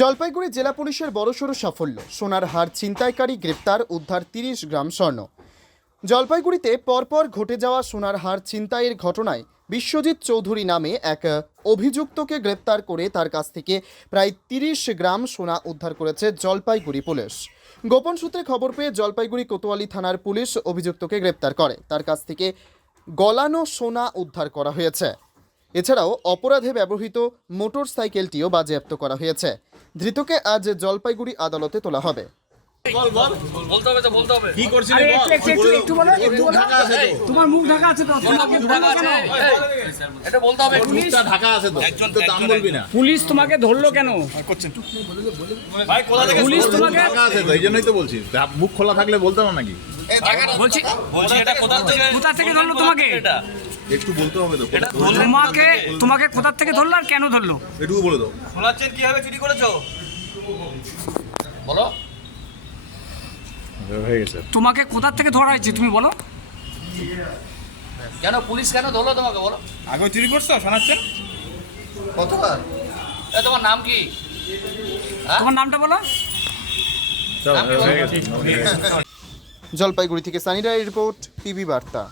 জলপাইগুড়ি জেলা পুলিশের বড়সড় সাফল্য। সোনার হার ছিনতাইকারী গ্রেপ্তার, উদ্ধার 30 গ্রাম স্বর্ণ। জলপাইগুড়িতে পরপর ঘটে যাওয়া সোনার হার ছিনতাইয়ের ঘটনায় বিশ্বজিৎ চৌধুরী নামে এক অভিযুক্তকে গ্রেপ্তার করে তার কাছ থেকে প্রায় 30 গ্রাম সোনা উদ্ধার করেছে জলপাইগুড়ি পুলিশ। গোপন সূত্রে খবর পেয়ে জলপাইগুড়ি কোতোয়ালি থানার পুলিশ অভিযুক্তকে গ্রেপ্তার করে। তার কাছ থেকে গলানো সোনা উদ্ধার করা হয়েছে। এছাড়াও অপরাধে ব্যবহৃত মোটর সাইকেলটিও বাজেয়াপ্ত করা হয়েছে। ধৃতকে আজ জলপাইগুড়ি আদালতে তোলা হবে। কি করছিস একটু বলো তোমার মুখ ঢাকা আছে তো এটা বলতে হবে মুখটা ঢাকা আছে তো একজন দাম বলবি না পুলিশ তোমাকে ধরলো কেন? ভাই কোথা থেকে পুলিশ তোমাকে ঢাকা আছে তো এইজন্যই তো বলছি মুখ খোলা থাকলে বলতে না নাকি বলছি এটা কোথা থেকে ধরলো তোমাকে? এটা একটু বলতে হবে তো এটা ধরলে তোমাকে কোথা থেকে ধরলো আর কেন ধরলো? একটু বলে দাও শোনাচ্ছেন কিভাবে চুরি করেছো বলো। হয়ে গেছে তোমাকে কোথা থেকে ধরা হয়েছে তুমি বলো? কেন পুলিশ কেন ধরলো তোমাকে বলো? আগে চুরি করছো শোনাচ্ছেন কতবার? তোমার নাম কি? তোমার নামটা বলো। হয়ে গেছে জলপাইগুড়ি থেকে সানি রায়ের রিপোর্ট, টিভি বার্তা।